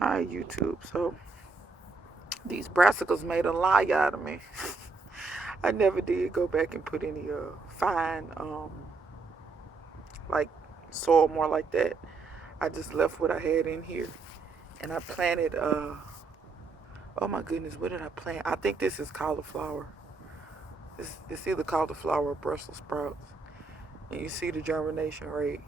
Hi, YouTube. So these brassicas made a lie out of me. I never did go back and put any fine like soil more like that. I just left what I had in here, and I planted oh my goodness, what did I plant? I think this is cauliflower. It's either cauliflower or Brussels sprouts. And you see the germination rate.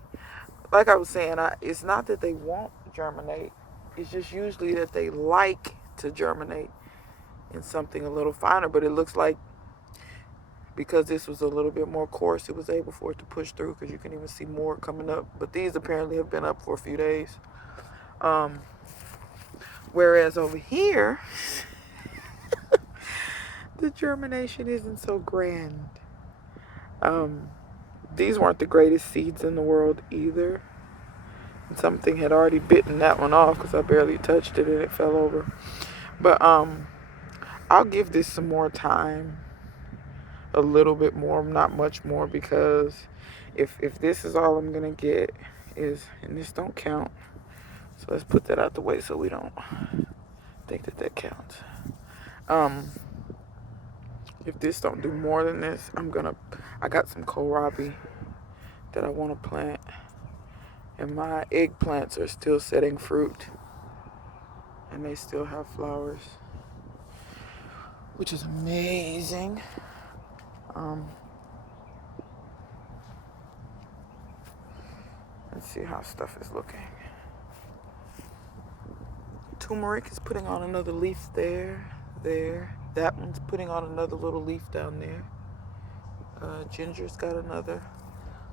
Like I was saying, it's not that they won't germinate. It's just usually that they like to germinate in something a little finer. But it looks like because this was a little bit more coarse, it was able for it to push through because you can even see more coming up. But these apparently have been up for a few days. Whereas over here, the germination isn't so grand. These weren't the greatest seeds in the world either. And something had already bitten that one off because I barely touched it and it fell over. But I'll give this some more time, a little bit more, not much more, because if this is all I'm gonna get is, and this don't count, so let's put that out the way so we don't think that that counts. If this don't do more than this, I got some kohlrabi that I want to plant, and my eggplants are still setting fruit, and they still have flowers, which is amazing. Let's see how stuff is looking. Turmeric is putting on another leaf there. That one's putting on another little leaf down there. Ginger's got another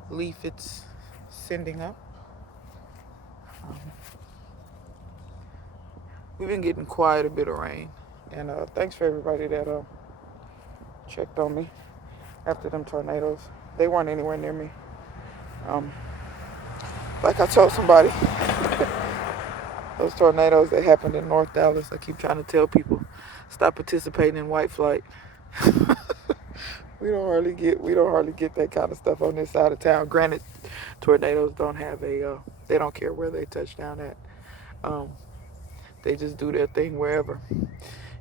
leaf it's sending up. We've been getting quite a bit of rain. And thanks for everybody that checked on me after them tornadoes. They weren't anywhere near me. Like I told somebody, those tornadoes that happened in North Dallas, I keep trying to tell people, stop participating in white flight. We don't hardly get that kind of stuff on this side of town. Granted, tornadoes don't have they don't care where they touch down at. They just do their thing wherever.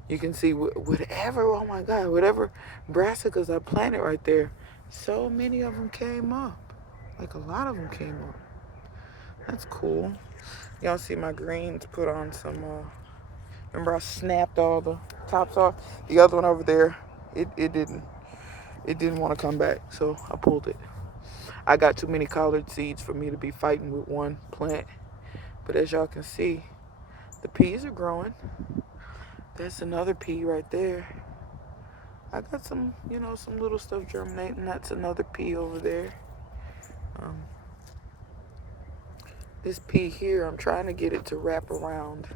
You can see whatever, oh my God, whatever brassicas I planted right there, so many of them came up. Like a lot of them came up. That's cool. Y'all see my greens put on some, remember I snapped all the tops off? The other one over there, it didn't want to come back, so I pulled it. I got too many collard seeds for me to be fighting with one plant. But as y'all can see, the peas are growing. That's another pea right there. I got some, some little stuff germinating. That's another pea over there. This pea here, I'm trying to get it to wrap around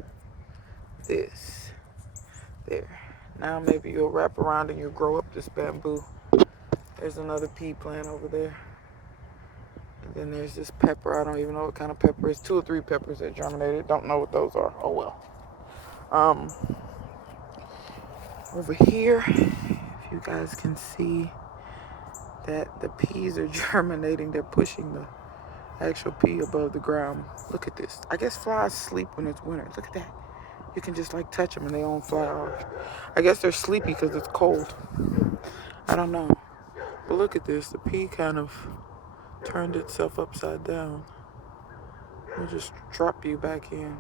this. There. Now maybe you'll wrap around and you'll grow up this bamboo. There's another pea plant over there. And then there's this pepper. I don't even know what kind of pepper it is. 2 or 3 peppers that germinated. Don't know what those are. Oh well. Over here, if you guys can see that the peas are germinating. They're pushing the actual pea above the ground. Look at this. I guess flies sleep when it's winter. Look at that. You can just like touch them and they don't fly off. I guess they're sleepy because it's cold. I don't know. But look at this. The pea kind of turned itself upside down. We'll just drop you back in.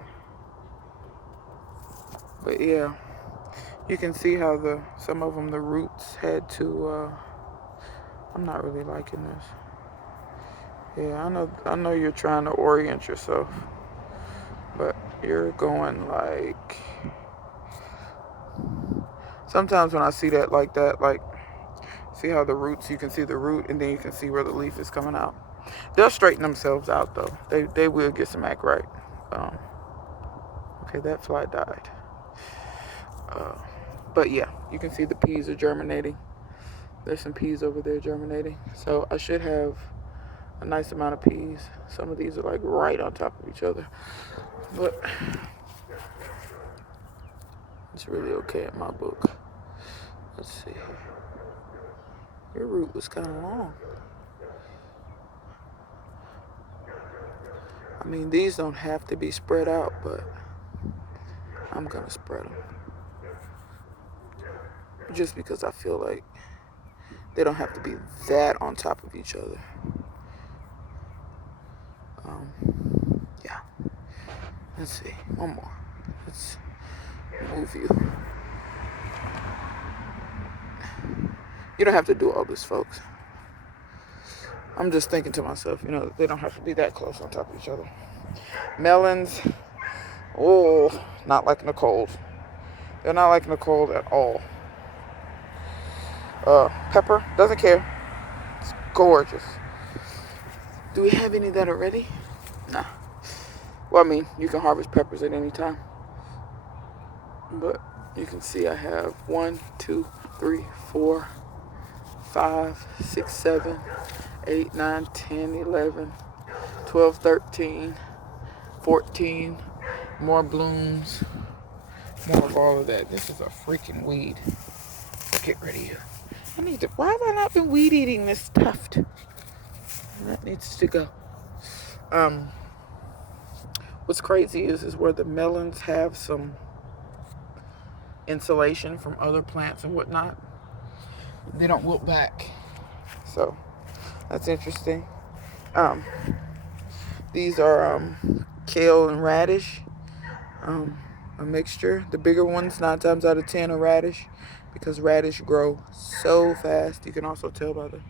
But yeah, you can see how some of them, the roots had to, I'm not really liking this. Yeah, I know you're trying to orient yourself, but you're going like, sometimes when I see that, like, see how the roots, you can see the root and then you can see where the leaf is coming out. They'll straighten themselves out though. They will get some act right. Okay, that fly died. But yeah, you can see the peas are germinating. There's some peas over there germinating. So I should have a nice amount of peas. Some of these are like right on top of each other. But it's really okay in my book. Let's see. Your root was kind of long. I mean, these don't have to be spread out, but I'm going to spread them. Just because I feel like they don't have to be that on top of each other. Yeah. Let's see. One more. Let's move you. You don't have to do all this, folks. I'm just thinking to myself, they don't have to be that close on top of each other. Melons, not liking the cold. They're not liking the cold at all. Pepper, doesn't care. It's gorgeous. Do we have any that are ready? Nah. Well, I mean, you can harvest peppers at any time. But you can see I have 1, 2, 3, 4, 5, 6, 7, 8, 9, 10, 11, 12, 13, 14. More blooms. More of all of that. This is a freaking weed. Get rid of you. Why have I not been weed eating this tuft? That needs to go. What's crazy is where the melons have some insulation from other plants and whatnot. They don't wilt back. So that's interesting. These are kale and radish. A mixture. The bigger ones, 9 times out of 10, are radish, because radish grow so fast. You can also tell by the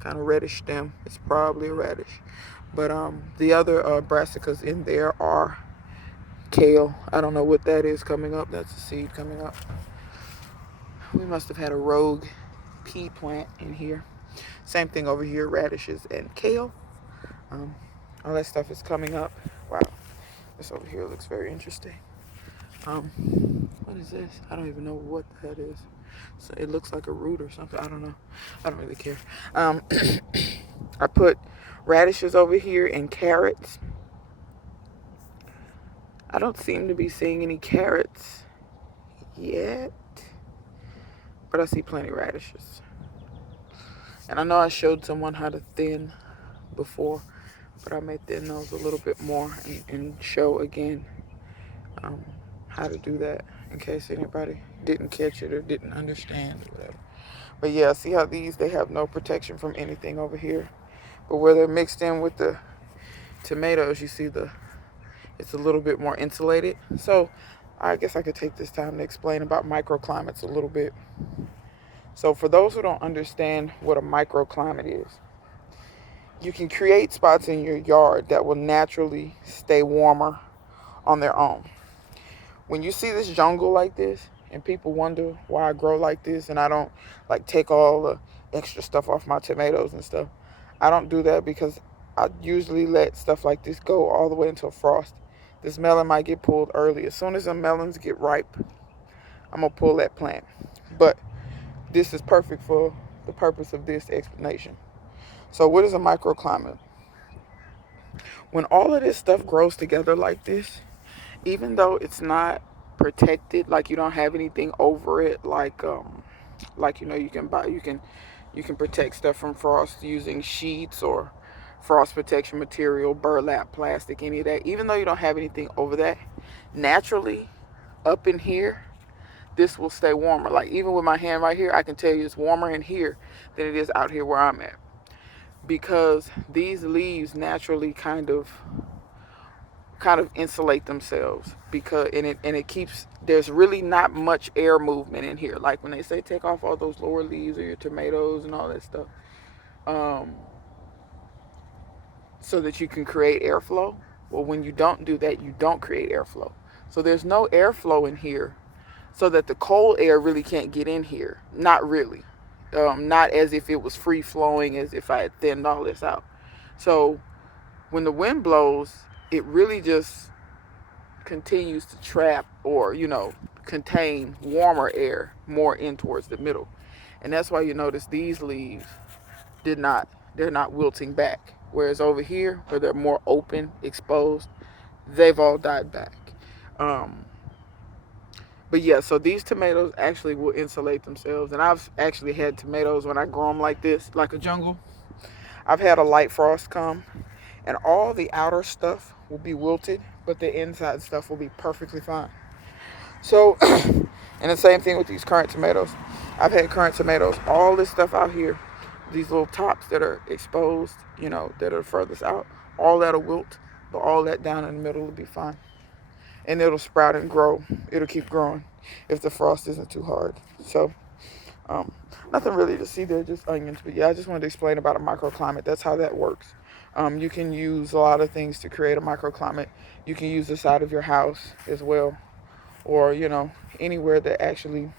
kind of reddish stem. It's probably a radish. But the other brassicas in there are kale. I don't know what that is coming up. That's a seed coming up. We must have had a rogue pea plant in here. Same thing over here, radishes and kale. All that stuff is coming up. Wow. This over here looks very interesting. What is this? I don't even know what that is. So it looks like a root or something. I don't know. I don't really care. I put radishes over here and carrots. I don't seem to be seeing any carrots yet, but I see plenty of radishes. And I know I showed someone how to thin before, but I may thin those a little bit more and show again how to do that, in case anybody didn't catch it or didn't understand or whatever. But yeah, see how they have no protection from anything over here. But where they're mixed in with the tomatoes, you see it's a little bit more insulated. So I guess I could take this time to explain about microclimates a little bit. So for those who don't understand what a microclimate is, you can create spots in your yard that will naturally stay warmer on their own. When you see this jungle like this, and people wonder why I grow like this and I don't take all the extra stuff off my tomatoes and stuff, I don't do that because I usually let stuff like this go all the way until frost. This melon might get pulled early. As soon as the melons get ripe, I'm going to pull that plant. But this is perfect for the purpose of this explanation. So what is a microclimate? When all of this stuff grows together like this, even though it's not protected, like you don't have anything over it, you can protect stuff from frost using sheets or frost protection material, burlap, plastic, any of that. Even though you don't have anything over that, naturally up in here, this will stay warmer. Like even with my hand right here, I can tell you it's warmer in here than it is out here where I'm at, because these leaves naturally kind of insulate themselves, because it keeps, there's really not much air movement in here. Like when they say take off all those lower leaves of your tomatoes and all that stuff, so that you can create airflow. Well, when you don't do that, you don't create airflow. So there's no airflow in here, so that the cold air really can't get in here. Not really. Not as if it was free flowing, as if I had thinned all this out. So when the wind blows, it really just continues to trap or, contain warmer air more in towards the middle. And that's why you notice these leaves they're not wilting back. Whereas over here, where they're more open, exposed, they've all died back. But yeah, so these tomatoes actually will insulate themselves. And I've actually had tomatoes when I grow them like this, like a jungle. I've had a light frost come, and all the outer stuff will be wilted, but the inside stuff will be perfectly fine. So, and the same thing with these currant tomatoes. I've had currant tomatoes, all this stuff out here, these little tops that are exposed, that are furthest out, all that'll wilt, but all that down in the middle will be fine. And it'll sprout and grow. It'll keep growing if the frost isn't too hard. So, um, nothing really to see there, just onions. But yeah, I just wanted to explain about a microclimate. That's how that works. You can use a lot of things to create a microclimate. You can use the side of your house as well, or anywhere that actually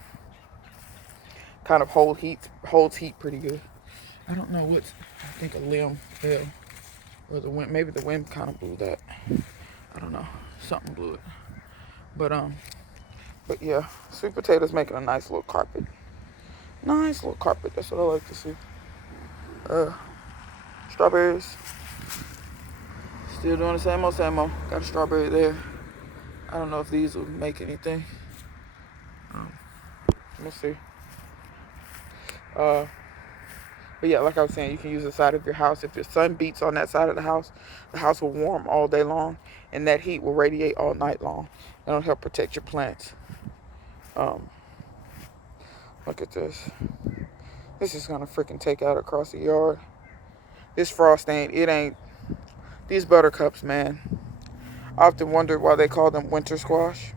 kind of holds heat pretty good. I don't know what. I think a limb fell, or the wind. Maybe the wind kind of blew that. I don't know. Something blew it. But yeah, sweet potatoes making a nice little carpet. Nice little carpet. That's what I like to see. Strawberries. Still doing the same old, same old. Got a strawberry there. I don't know if these will make anything. Let me see. But yeah, like I was saying, you can use the side of your house. If the sun beats on that side of the house will warm all day long, and that heat will radiate all night long. It'll help protect your plants. Look at this. This is gonna freaking take out across the yard. This frost ain't. These buttercups, man. I often wondered why they call them winter squash.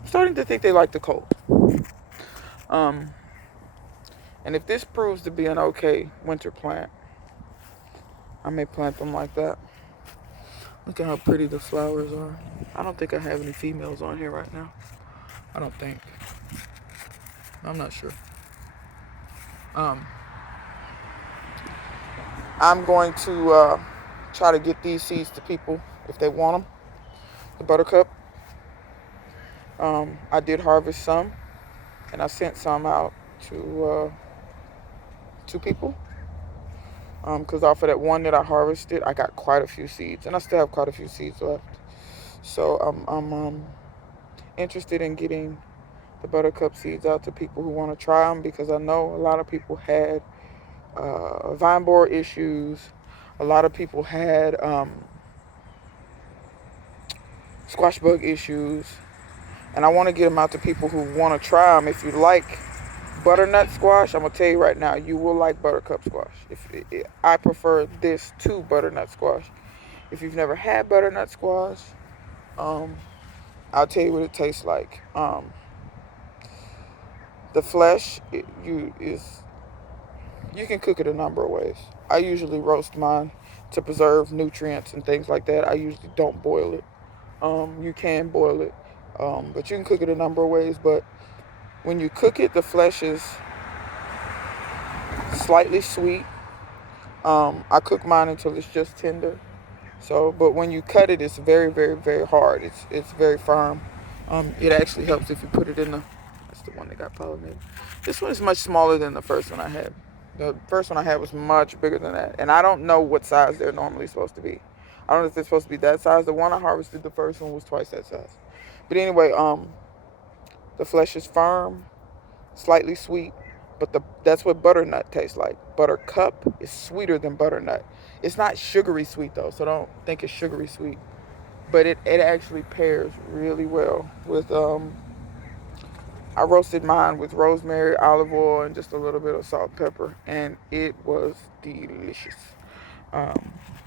I'm starting to think they like the cold. And if this proves to be an okay winter plant, I may plant them like that. Look at how pretty the flowers are. I don't think I have any females on here right now. I don't think. I'm not sure. I'm going to try to get these seeds to people if they want them. The buttercup. I did harvest some, and I sent some out to people. Because off of that one that I harvested, I got quite a few seeds, and I still have quite a few seeds left. So I'm interested in getting the buttercup seeds out to people who want to try them, because I know a lot of people had vine borer issues. A lot of people had squash bug issues, and I want to get them out to people who want to try them. If you like butternut squash, I'm gonna tell you right now, you will like buttercup squash. I prefer this to butternut squash. If you've never had butternut squash, I'll tell you what it tastes like. The flesh, you can cook it a number of ways. I usually roast mine to preserve nutrients and things like that. I usually don't boil it. You can boil it, but you can cook it a number of ways. But when you cook it, the flesh is slightly sweet. I cook mine until it's just tender. So, but when you cut it, it's very, very, very hard. It's very firm. It actually helps if you put it in the. That's the one that got pollinated. This one is much smaller than the first one I had. The first one I had was much bigger than that, and I don't know what size they're normally supposed to be. I don't know if they're supposed to be that size. The one I harvested, the first one, was twice that size. But anyway, the flesh is firm, slightly sweet, but that's what butternut tastes like. Buttercup is sweeter than butternut. It's not sugary sweet though, so don't think it's sugary sweet. But it actually pairs really well with I roasted mine with rosemary, olive oil, and just a little bit of salt and pepper, and it was delicious.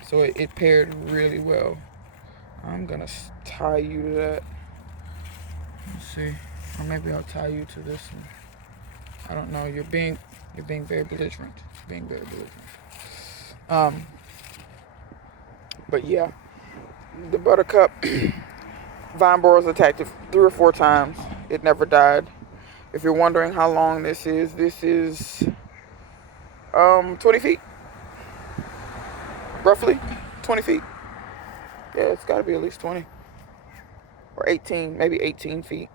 So it paired really well. I'm gonna tie you to that. Let's see, or maybe I'll tie you to this one. I don't know. You're being very belligerent. But yeah, the buttercup vine borers attacked it 3 or 4 times. It never died. If you're wondering how long this is 20 feet. Roughly 20 feet. Yeah, it's got to be at least 20 or 18, maybe 18 feet.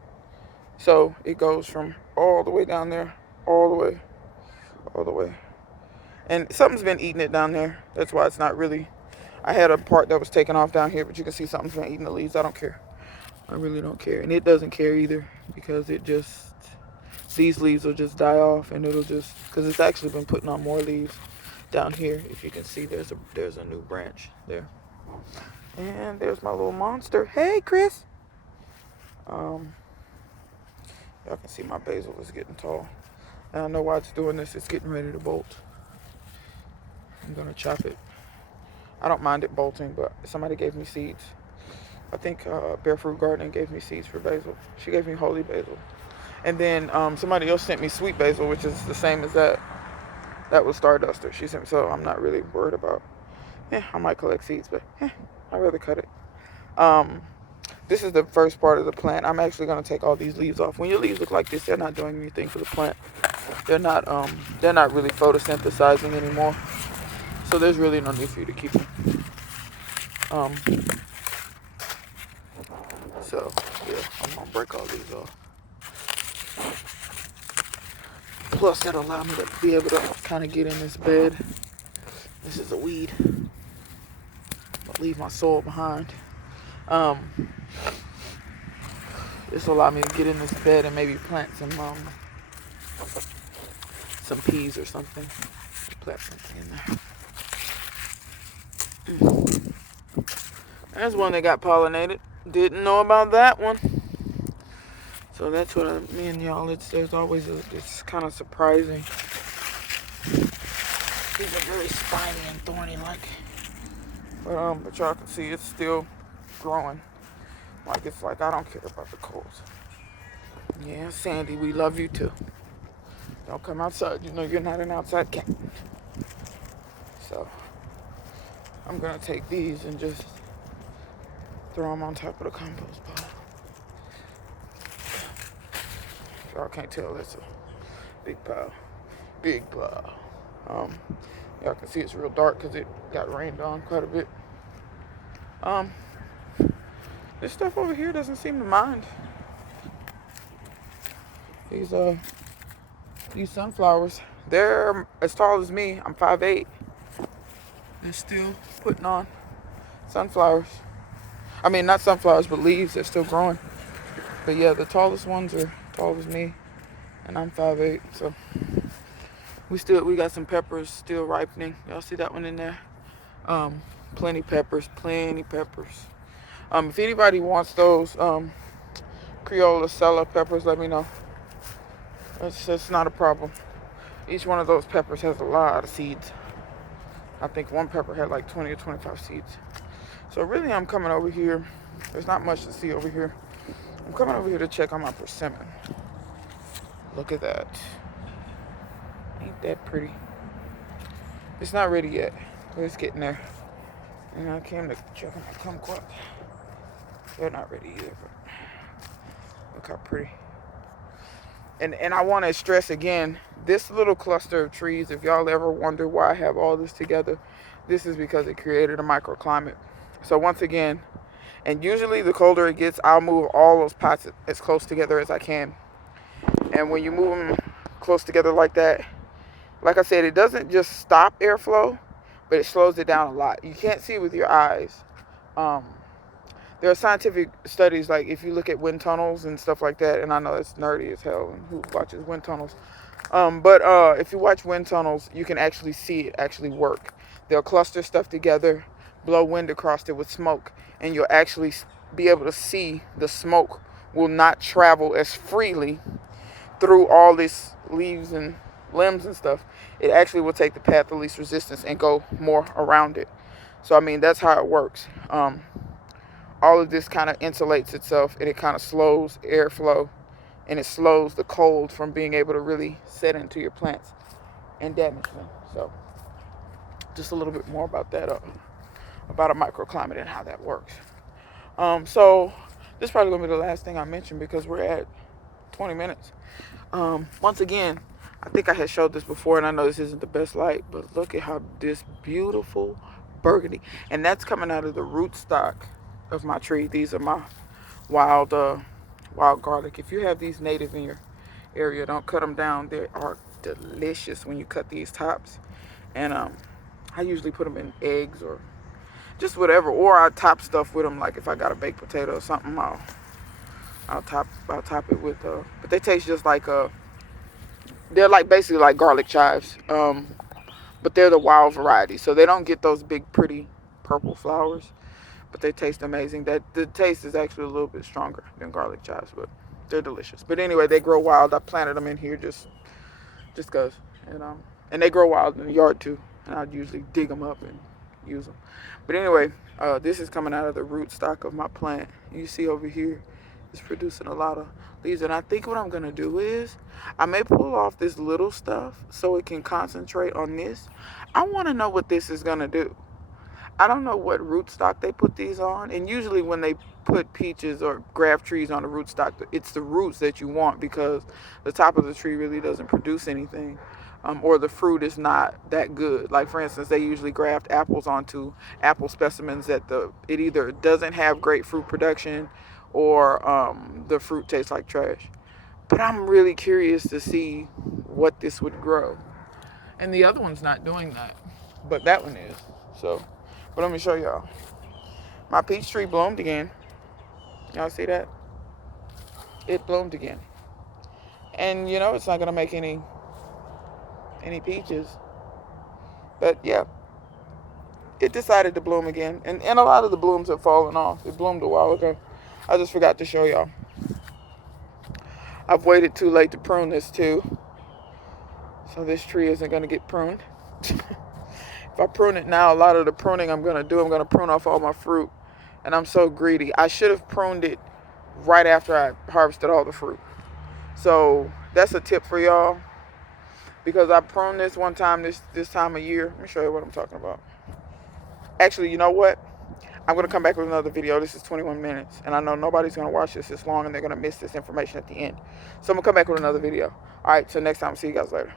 So it goes from all the way down there, all the way. And something's been eating it down there. That's why it's not really. I had a part that was taken off down here, but you can see something's been eating the leaves. I don't care. I really don't care. And it doesn't care either, because these leaves will just die off, and it'll just, because it's actually been putting on more leaves down here. If you can see, there's a new branch there. And there's my little monster. Hey, Chris. Y'all can see my basil is getting tall. And I know why it's doing this. It's getting ready to bolt. I'm going to chop it. I don't mind it bolting, but somebody gave me seeds. I think Barefoot Gardening gave me seeds for basil. She gave me holy basil. And then somebody else sent me sweet basil, which is the same as that. That was Starduster. She sent me, so I'm not really worried about. I might collect seeds, but I'd rather cut it. This is the first part of the plant. I'm actually going to take all these leaves off. When your leaves look like this, they're not doing anything for the plant. They're not really photosynthesizing anymore. So there's really no need for you to keep them. So yeah, I'm gonna break all these off. Plus that'll allow me to be able to kind of get in this bed. This is a weed. I'll leave my soil behind. This will allow me to get in this bed and maybe plant some peas or something. Plant something in there. There's one that got pollinated. Didn't know about that one. So that's what I mean, y'all. There's always it's kind of surprising. These are very spiny and thorny like. But y'all can see it's still growing. It's like I don't care about the colds. Yeah, Sandy, we love you too. Don't come outside. You know you're not an outside cat. So I'm gonna take these and just throw them on top of the compost pile. If y'all can't tell, that's a big pile. Big pile. Y'all can see it's real dark because it got rained on quite a bit. This stuff over here doesn't seem to mind. These sunflowers, they're as tall as me. I'm 5'8". They're still putting on sunflowers. I mean, not sunflowers, but leaves. They're still growing. But yeah, the tallest ones are tall as me, and I'm 5'8". So we got some peppers still ripening. Y'all see that one in there? Plenty peppers. If anybody wants those Creola Sella peppers, let me know. That's not a problem. Each one of those peppers has a lot of seeds. I think one pepper had like 20 or 25 seeds. So really I'm coming over here. There's not much to see over here. I'm coming over here to check on my persimmon. Look at that. Ain't that pretty? It's not ready yet, but it's getting there. And I came to check on my kumquat. They're not ready either, but look how pretty. And I want to stress again, this little cluster of trees, if y'all ever wonder why I have all this together, this is because it created a microclimate. So once again, and usually the colder it gets, I'll move all those pots as close together as I can. And when you move them close together like that, like I said, it doesn't just stop airflow, but it slows it down a lot. You can't see with your eyes. There are scientific studies, like if you look at wind tunnels and stuff like that, and I know it's nerdy as hell, and who watches wind tunnels? But if you watch wind tunnels, you can actually see it actually work. They'll cluster stuff together, blow wind across it with smoke, and you'll actually be able to see the smoke will not travel as freely through all these leaves and limbs and stuff. It actually will take the path of least resistance and go more around it. So I mean, that's how it works. All of this kind of insulates itself, and it kind of slows airflow, and it slows the cold from being able to really set into your plants and damage them. So just a little bit more about that, about a microclimate and how that works. So this is probably gonna be the last thing I mention because we're at 20 minutes. Once again, I think I had showed this before, and I know this isn't the best light, but look at how this beautiful burgundy, and that's coming out of the rootstock of my tree. These are my wild garlic. If you have these native in your area, don't cut them down. They are delicious when you cut these tops. And I usually put them in eggs or just whatever, or I top stuff with them. Like if I got a baked potato or something, I'll top it with but they taste just like they're like basically like garlic chives, but they're the wild variety, so they don't get those big pretty purple flowers, but they taste amazing. That the taste is actually a little bit stronger than garlic chives, but They're delicious. But anyway, they grow wild. I planted them in here just cause, and they grow wild in the yard too. And I'd usually dig them up and use them. But anyway, this is coming out of the root stock of my plant. You see over here, it's producing a lot of leaves. And I think what I'm gonna do is, I may pull off this little stuff so it can concentrate on this. I want to know what this is gonna do. I don't know what rootstock they put these on, and usually when they put peaches or graft trees on the rootstock, it's the roots that you want because the top of the tree really doesn't produce anything, or the fruit is not that good. Like for instance, they usually graft apples onto apple specimens that it either doesn't have great fruit production, or the fruit tastes like trash. But I'm really curious to see what this would grow, and the other one's not doing that, but that one is. So. But let me show y'all. My peach tree bloomed again. Y'all see that? It bloomed again. And you know it's not gonna make any peaches. But yeah, it decided to bloom again. And a lot of the blooms have fallen off. It bloomed a while ago. I just forgot to show y'all. I've waited too late to prune this too. So this tree isn't gonna get pruned. If I prune it now, a lot of the pruning I'm going to prune off all my fruit. And I'm so greedy. I should have pruned it right after I harvested all the fruit. So that's a tip for y'all. Because I pruned this one time this time of year. Let me show you what I'm talking about. Actually, you know what? I'm going to come back with another video. This is 21 minutes. And I know nobody's going to watch this long and they're going to miss this information at the end. So I'm going to come back with another video. All right, till next time. See you guys later.